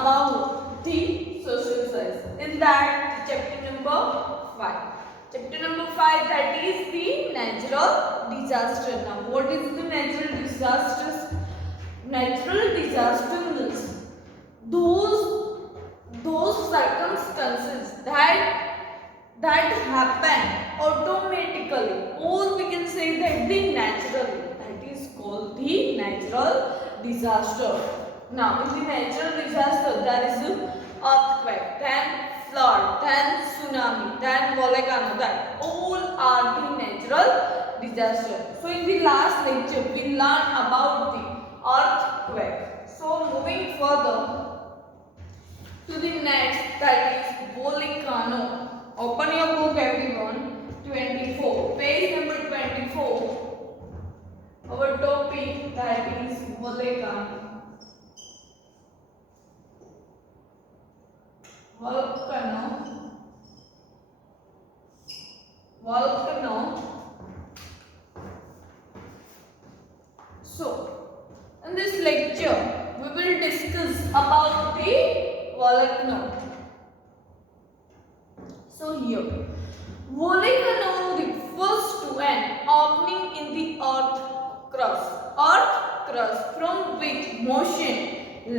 about the social science. In that, chapter number 5. Chapter number 5, that is the natural disaster. Now, what is the natural disasters? Natural disasters, those circumstances that happen automatically, or we can say that the naturally, that is called the natural disaster. Now, in the natural disaster, there is earthquake, then flood, then tsunami, then volcano. That all are the natural disaster. So, in the last lecture, we learned about the earthquake. So, moving further to the next, that is volcano. Open your book, everyone. 24, page number 24. Our topic, that is volcano. Volcano. So, in this lecture, we will discuss about the volcano. So here, volcano refers to an opening in the earth crust from which motion,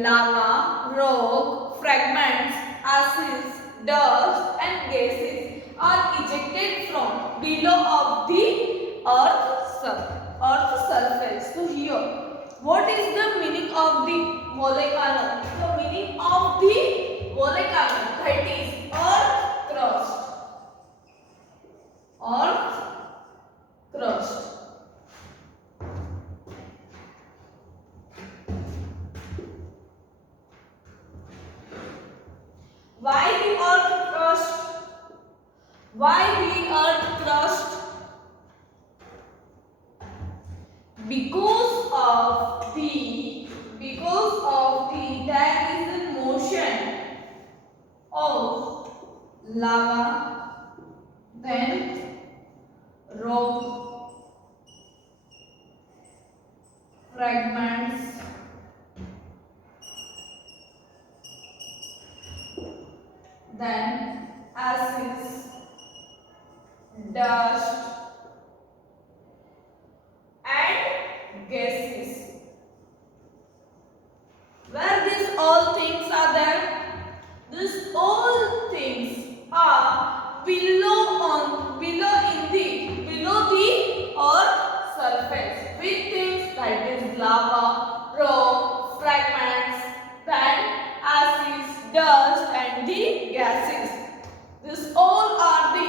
lava, rock, fragments, acids, dust and gases are ejected from below of the earth surface. So here, what is the meaning of the volcano? The meaning of the volcano, that is earth crust. Earth crust. Why the earth crust? Why the earth crust? Because of the there is a motion of lava, then rock, fragments, then acids, dust and gases. Where these all things are there? These all things are below the earth surface. With things, that is lava, rock, fragments, then acids, dust and the gases. These all are the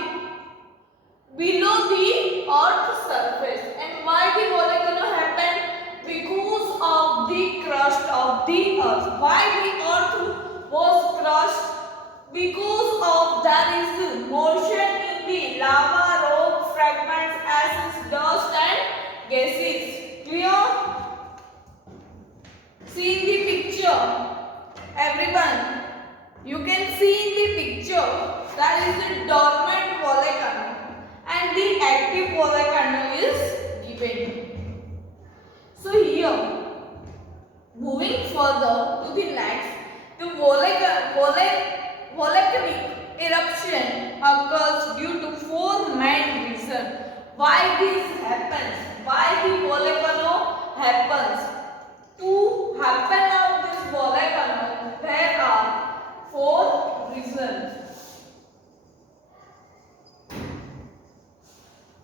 below the earth surface. And why the volcano happened? Because of the crust of the earth. Why the earth was crushed? Because of there is motion in the lava, rock, fragments, acids, dust and gases. Clear? See in the picture, everyone. You can see in the picture there is a dormant volcano and the active volcano is given. So here, moving further to the next, the volcanic eruption occurs due to 4 main reasons. Why this happens? Why the volcano happens? To happen of this volcano, there are 4 reasons.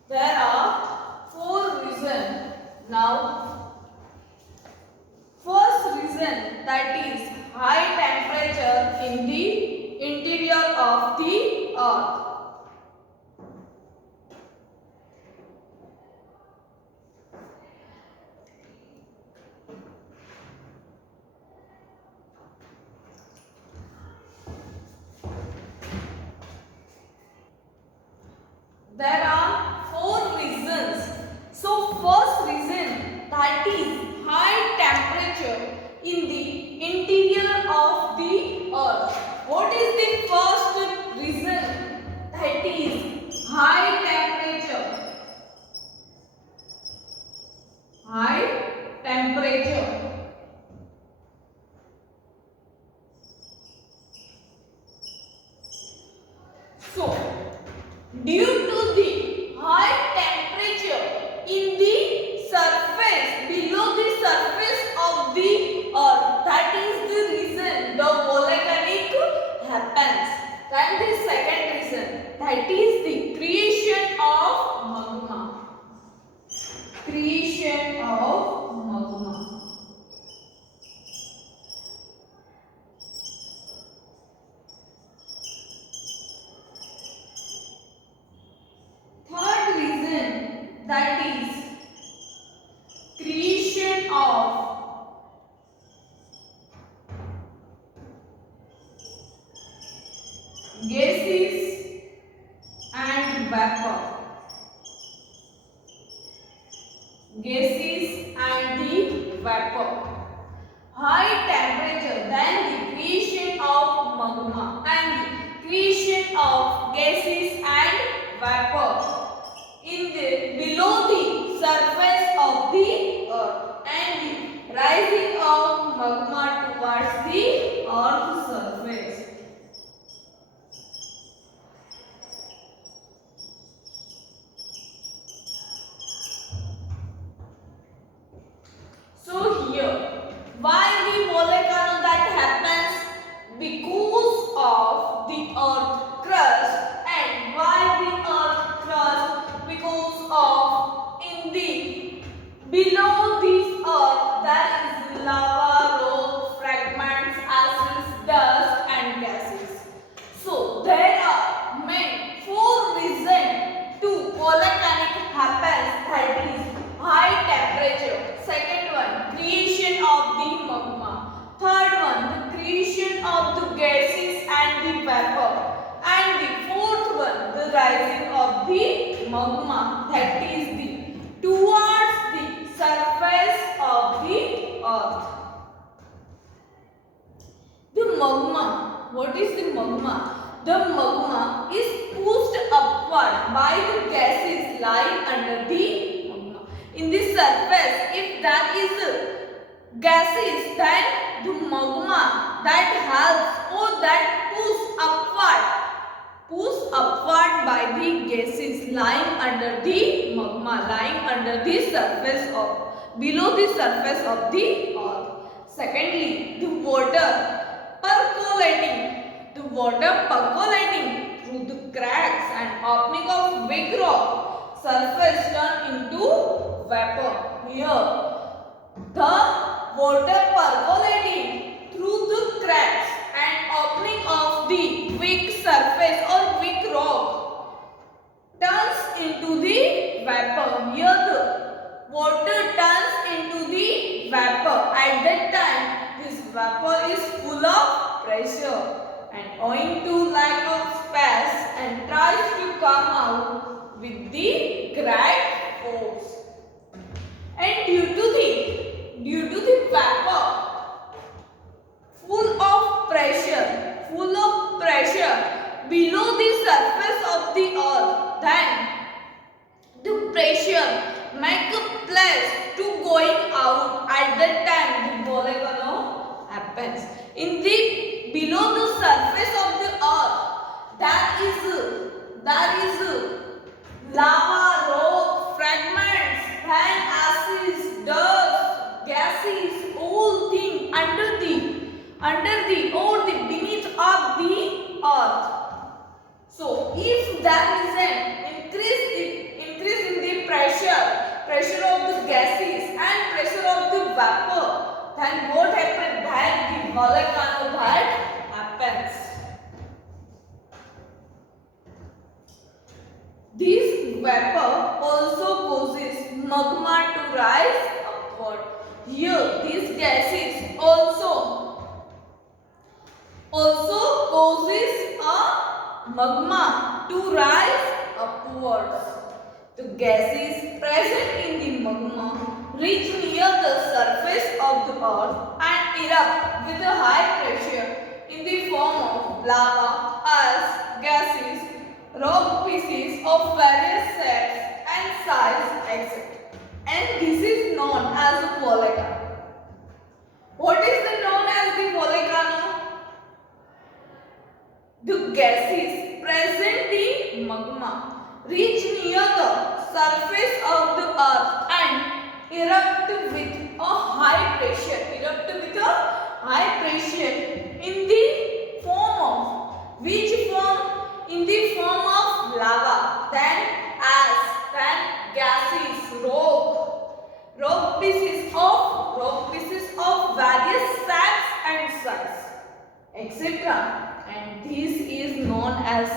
There are 4 reasons. Now, first reason, that is high temperature in the interior of the earth. There are 4 reasons. So, first reason, that is high temperature in the interior of the earth. What is the first reason? So, due to the high temperature in the surface, below the surface of the earth, that is the reason the volcanic happens. Then the second reason, that is the creation of magma. Creation of magma. Third reason, that is creation of gases and vapor. Gases and the vapor. High temperature, then the creation of magma and the creation of gases and vapor in the below the surface of the earth and the rising of magma towards the earth's surface. So here, why the volcano that happens? Because of the earth crust. And why the earth crust? Because of in the below this earth there is lava, rock, fragments, acids, dust and gases. So there are main four reasons to volcanic happens, that is high temperature. Second one, creation of the magma. Third one, the creation of the gases and the vapor. And the fourth one, the rising of the magma, that is the towards the surface of the earth. The magma, what is the magma? The magma is pushed upward by the gases lying under the magma. In the surface, if there is gases, then the magma that helps or that push upward by the gases lying under the magma, lying under the surface of, below the surface of the earth. Secondly, the water percolating through the cracks and opening of big rock surface turn into vapor. Here, the water percolating through the cracks and opening of the weak surface or weak rock turns into the vapor. Here the water turns into the vapor. At that time, this vapor is full of pressure and owing to lack of space and tries to come out with the great force. And due to the vapor full of pressure below the surface of the earth, then the pressure make a place to going out. At that time, the volcano happens. In the below the surface of the earth, there is lava, rock, fragments, then acids, dust, gases, all things under the or the beneath of the earth. So if there is an increase in the pressure of the gases and pressure of the vapor, then what happens? Then the volcano that happens. This vapor also causes magma to rise upward. Here, these gases also causes a magma to rise upwards. The gases present in the magma reach near the surface of the earth and erupt with a high pressure in the form of lava, ice, gases, rock pieces of various shapes and size, etc. And this is known as a volcano. What is known as the volcano? The gases present the magma reach near the surface of the earth and erupt with a high pressure. Erupt with a high pressure in the form of which form? In the form of lava, then ash, then gases, rock pieces of various shapes and size, etc. And this is known as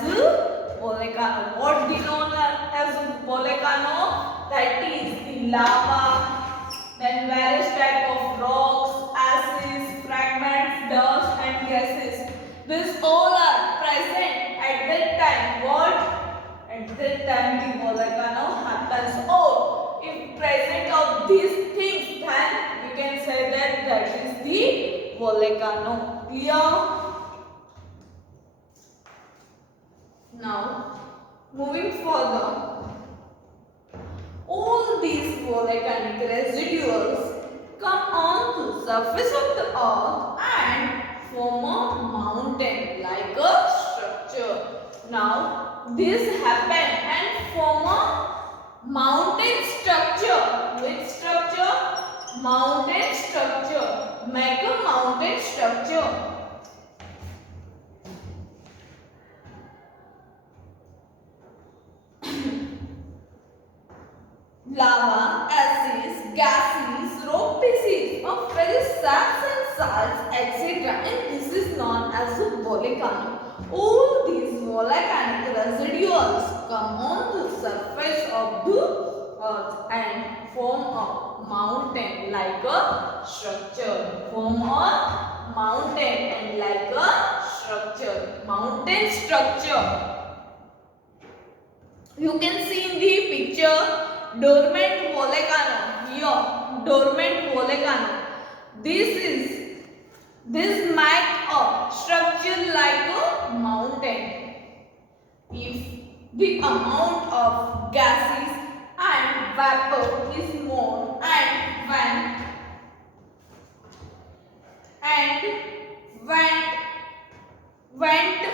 volcano. What is known as volcano? That is the lava, then various type of rocks, acids, fragments, dust and gases. These all are present at that time. What? At that time the volcano happens. Or if present of these things, then we can say that that is the volcano. Clear? Now, moving further, all these volcanic residuals come on the surface of the earth and form a mountain like a structure. Now, this happen and form a mountain structure. Which structure? Mountain structure. Make a mountain structure. Lava, acids, gases, rock pieces of various saps and salts, etc. And this is known as a volcano. All these volcanic residuals come on the surface of the earth and form a mountain like a structure. Form a mountain and like a structure. Mountain structure. You can see in the picture dormant volcano. Here, dormant volcano. This make a structure like a mountain. If the amount of gases and vapor is more and went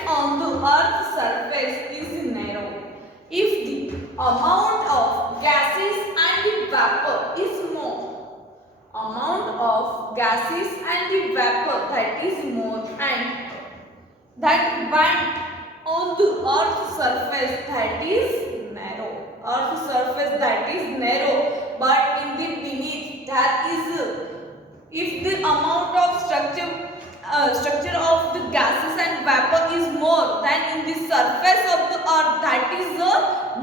on the earth's surface is narrow. If the amount of gases and the vapor is more, amount of gases and the vapor that is more and that went on the earth's surface that is narrow. Earth's surface that is narrow, but in the beneath that is, if the amount of structure of the gases and vapor is more than in the surface of the earth that is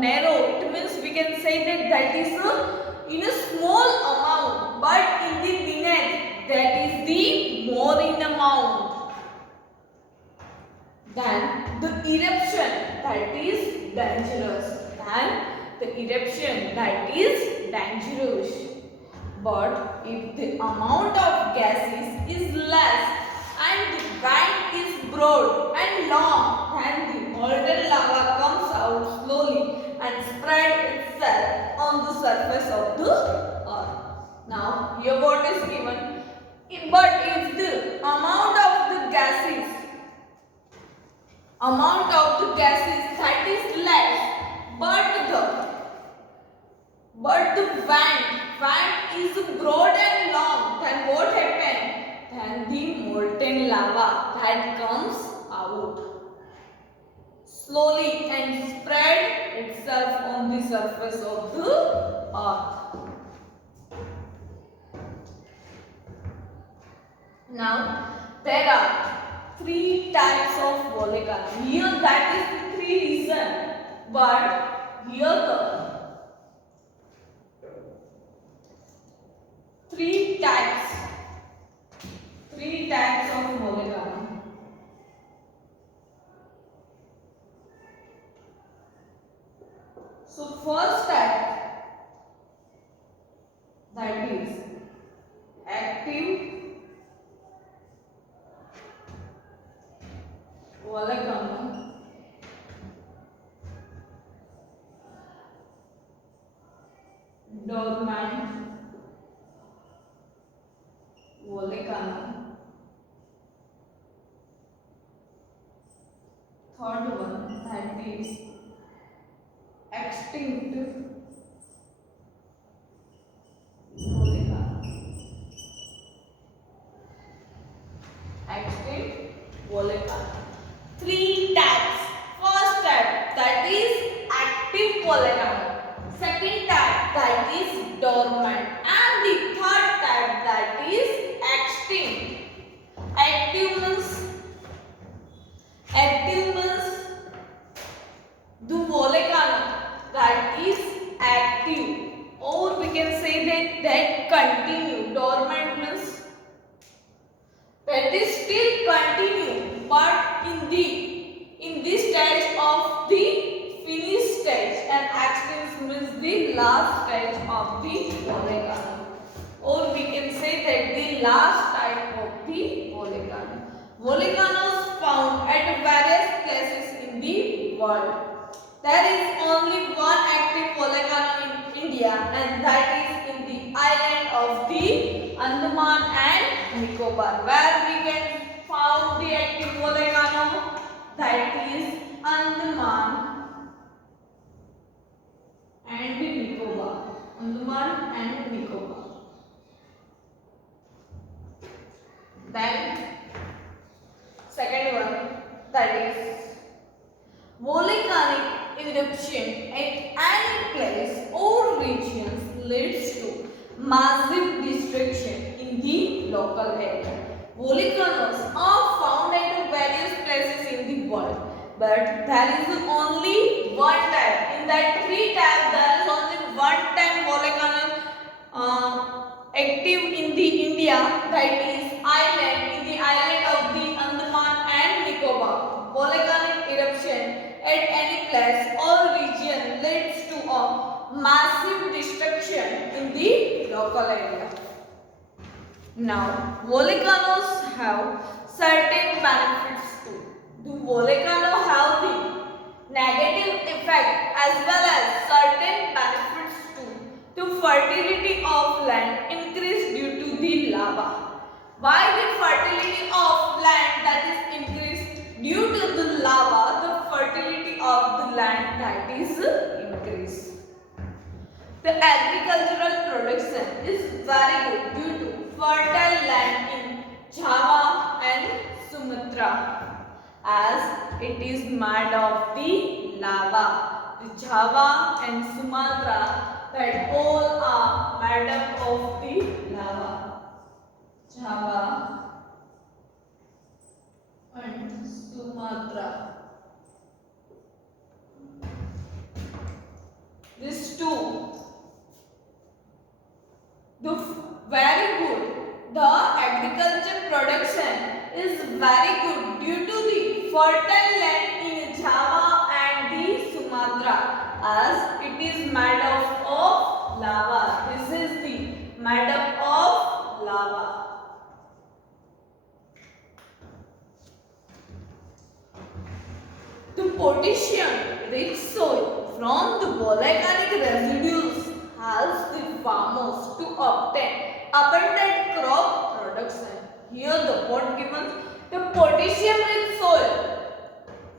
narrow. It means we can say that is in a small amount, but in the beneath that is the more in amount. Then the eruption that is dangerous. But if the amount of gases is less and the vent is broad and long, then the molten lava comes out slowly and spread itself on the surface of the earth. Now, here what is given? But if the amount of the gases that is less, but the vent is broad and long, then what happened? Then the molten lava that comes out slowly and spread itself on the surface of the earth. Now, there are three types of volcano. Here that is the three reason, but here the three types of volcano. So first type, that is active volcano. Dormant volcano. Third one, that is extinct volcano. Extinct volcano. Three types. First type, that is active volcano. Second type, that is dormant. And the third type, that is extinct. Active means the volcano that is active, or we can say that continue. Dormant means that is still continue, but in this stage of the finished stage, and extinct means the last stage of the volcano, or we can say that the last type of the volcano. Volcanoes found at various places in the world. There is only one active volcano in India, and that is in the island of the Andaman and Nicobar, where we can found the active volcano, that is Andaman and Nicobar. Andaman and Nicobar. Then second one, that is volcanic eruption at any place or regions leads to massive destruction in the local area. Volcanoes are found at various places in the world, but there is only one type. In that three types, there is only one type volcano active in the India, that is island, in the island of the Andaman and Nicobar. Volcanic eruption at any place or region leads to a massive destruction in the local area. Now, volcanoes have certain benefits too. Do volcanoes have the negative effect as well as certain benefits too? The fertility of land increase due to the lava. Why the fertility of land that is increased? Due to the lava, the fertility of the land that is increased. The agricultural production is very good due to fertile land in Java and Sumatra, as it is made of the lava. The Java and Sumatra, that all are made up of the lava. Java and Sumatra. These two, very good. The agriculture production is very good due to the fertile land in Java and the Sumatra, as it is made of lava. This is the made up of lava. The potassium-rich soil from the volcanic residues helps the farmers to obtain abundant crop production. Here the what given? The potassium-rich soil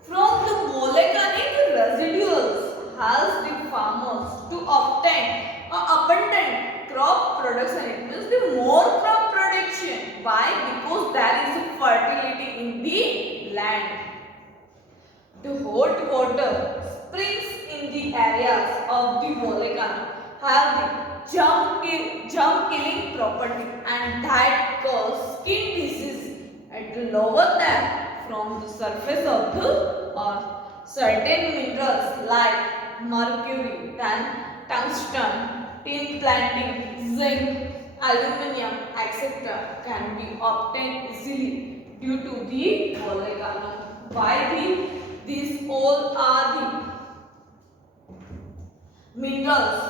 from the volcanic residues helps the farmers to obtain abundant crop production. It means the more crop production. Why? Because there is fertility in the land. The hot water springs in the areas of the volcano have the germ-killing property, and that cause skin disease at lower depth from the surface of the earth. Certain minerals like mercury, tungsten, tin platinum, zinc, aluminium, etc. can be obtained easily due to the volcano. Why these all are the minerals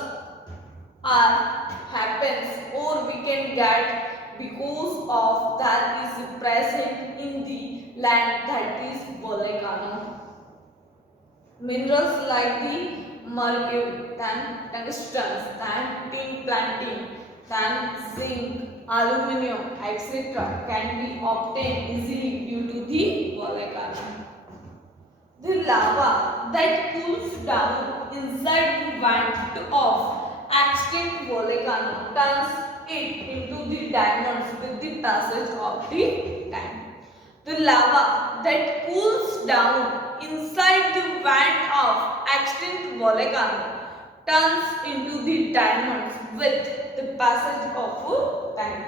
happens, or we can get because of that is present in the land, that is volcano. Minerals like the mercury, then tungsten, then tin platinum, then zinc, aluminium, etc. can be obtained easily due to the volcano. The lava that cools down inside the vent of extinct volcano turns it into the diamonds with the passage of the time. The lava that cools down inside the vent of extinct volcano turns into the diamonds with the passage of time.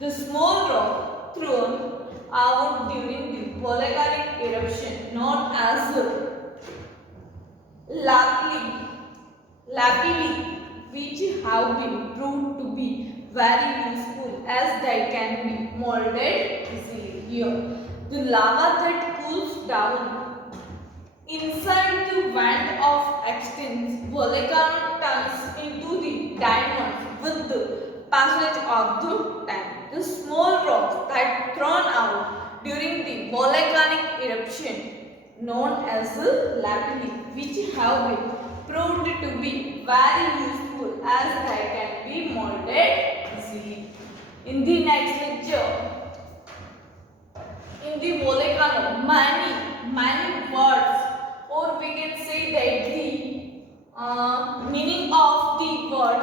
The small rock thrown out during the volcanic eruption known as lapilli, lapilli, which have been proved to be very useful as they can be molded easily. Here, the lava that cools down inside the vent of extinct volcano turns into the diamonds with the passage of the time. The small rocks that thrown out during the volcanic eruption known as lapilli, which have been proved to be very useful as they can be molded easily. In the next lecture, in the volcano, many words, or we can say that the meaning of the word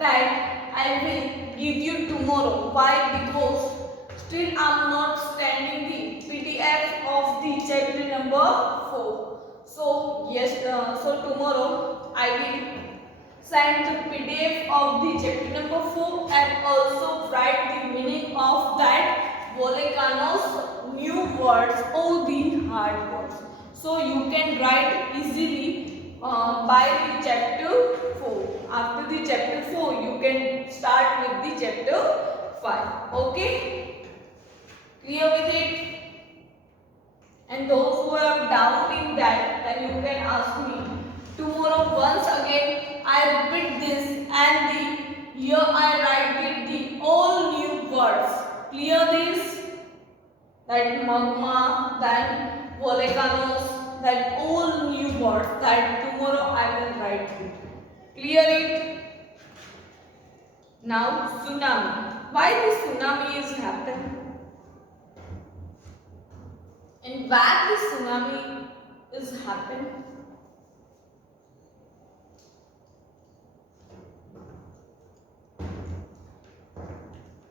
that I will give you tomorrow. Why? Because still I am not sending the PDF of the chapter number 4. So yes, so tomorrow I will send the PDF of the chapter number 4 and also write the meaning of that volcano's new words or the hard words. So you can write easily by the chapter 4. After the chapter 4, you can start with the chapter 5. Okay? Clear with it? And those who have doubt in that, then you can ask me. Tomorrow once again I repeat this and here I write the all new words. Clear this? That magma, that volcanoes, that all new words that tomorrow I will write it. Clear it? Now tsunami. Why the tsunami is happening? And where the tsunami is happening?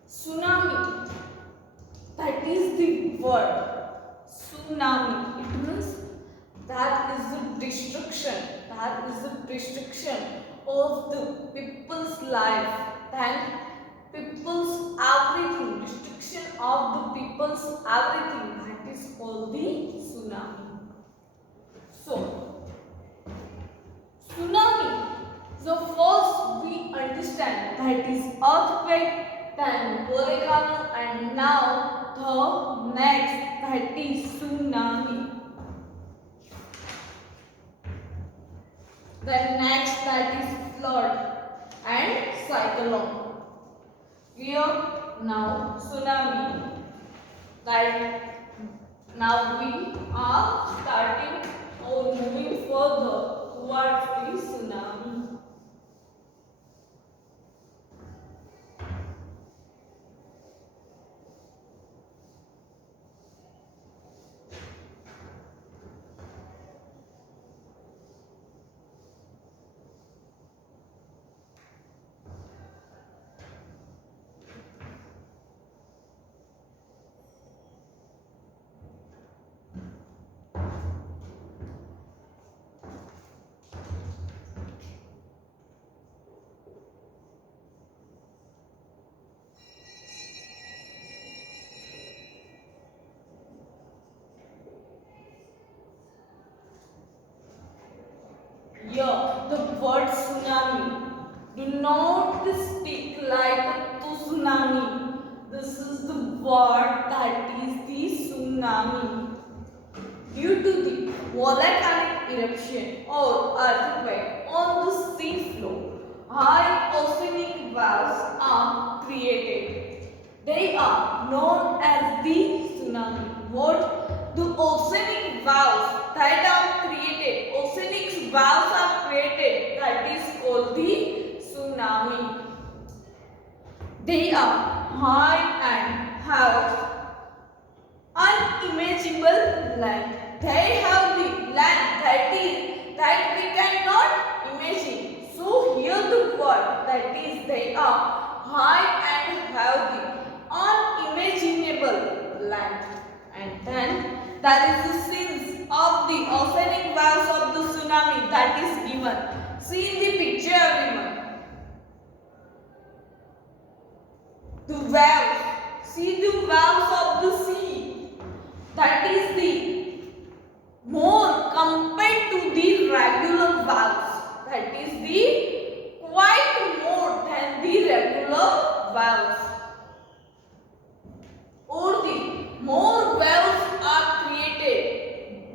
Tsunami, that is the word. Tsunami, it means that is the destruction. That is the destruction of the people's life. Then people's everything. Destruction of the people's everything. That is called the tsunami. So, tsunami. So first we understand that is earthquake, then volcano, and now the next that is tsunami. Then next that is flood and cyclone. Here now tsunami. That now we are starting or moving further towards the tsunami. Here, the word tsunami. Do not speak like tsunami. This is the word that is the tsunami. Due to the volcanic eruption or earthquake on the sea floor, high oceanic waves are created. They are known as the tsunami. What? The oceanic waves that are created, oceanic waves are created, that is called the tsunami. They are high and have unimaginable length. They have the length high and have the unimaginable length. And then there is the scenes of the oceanic waves of the tsunami that is given. See in the picture, everyone. The waves. See the waves of the sea. That is the more compared to the regular waves. That is the quite more than the regular waves. Or the more waves are created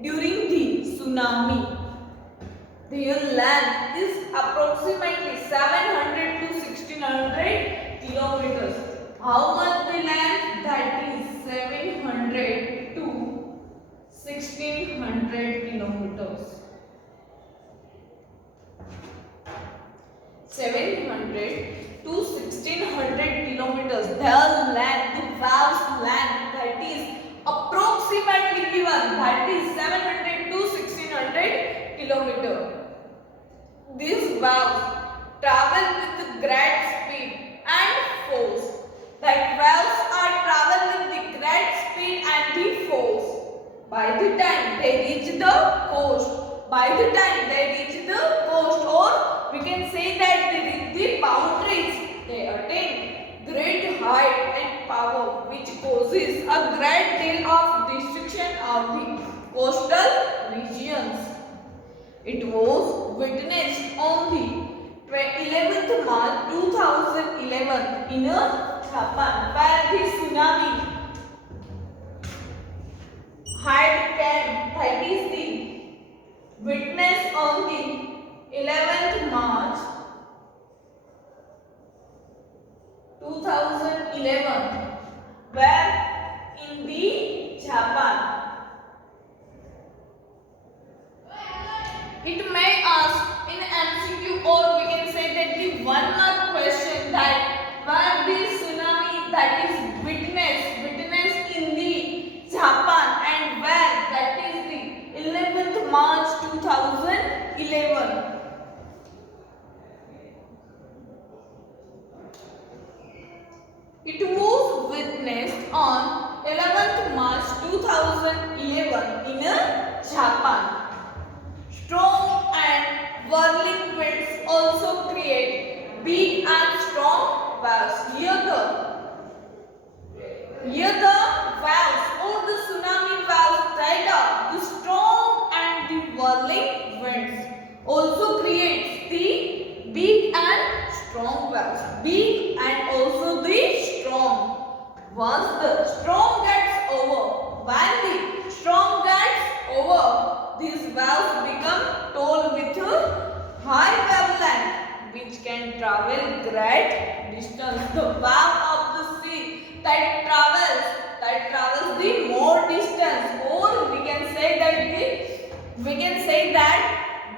during the tsunami. Their length is approximately 700 to 1600 kilometers. How much the length? That is 700 to 1600 kilometers. 700 to 1600 kilometers. Their length, the wave's length, that is approximately given. That is 700 to 1600 kilometers. These waves travel with great speed and force. That waves are travel with the great speed and the force. By the time they reach the coast, or we can say that they reach the boundaries, they attain great height and power, which causes a great deal of destruction of the coastal regions. It was witnessed on the 11th March 2011 in Japan, where the tsunami had came. That is the witness on the 11th March 2011, where in the Japan. It may ask in MCQ, or we can say that the 1 mark question, that where the tsunami that is witnessed in the Japan, and where, that is the 11th March 2011. It was witnessed on 11th March 2011 in Japan. Strong and whirling winds also create big and strong waves. Here the waves, or the tsunami waves, that are the strong and the whirling winds also creates the big and strong waves. Big and also the strong. Once the storm gets over, when the storm gets over, these waves become tall with a high wavelength, which can travel great distance. The wave of the sea that travels the more distance, or we can say that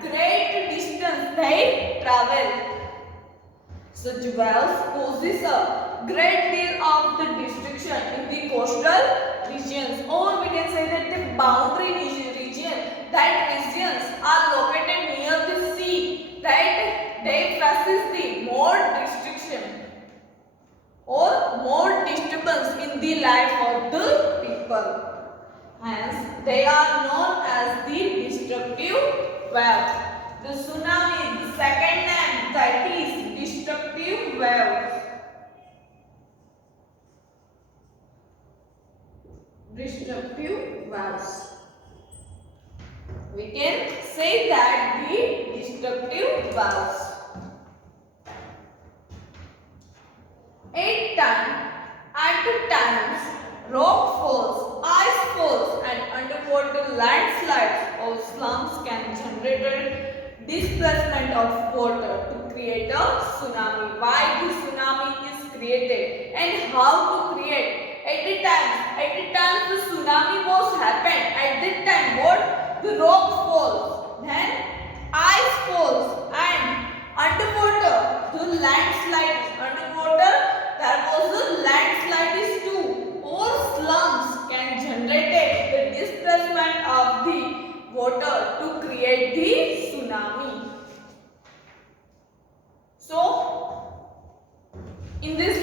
great distance they travel. Such waves causes a great deal of the destruction in the coastal regions, or we can say that the boundary region, that regions are located near the sea, that they faces the more destruction or more disturbance in the life of the people. Hence, they are known as the destructive waves. The tsunami, the second name, that is destructive waves. Destructive waves. We can say that the destructive waves. At times, rock falls, ice falls, and underwater landslides or slumps can generate displacement of water to create a tsunami. Why the tsunami is created and how to create? At the time the tsunami was happened. At that time, what? The rock falls, then ice falls, and underwater the landslides. Underwater there was a landslide is too, or slumps can generate the displacement of the water to create the tsunami. So in this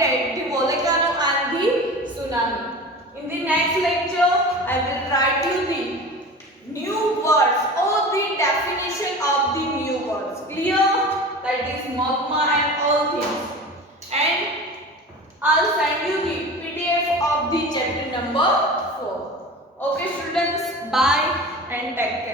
created the volcano and the tsunami. In the next lecture, I will write you the new words or the definition of the new words. Clear? That is magma and all things. And I'll send you the PDF of the chapter number 4. Okay students, bye and take care.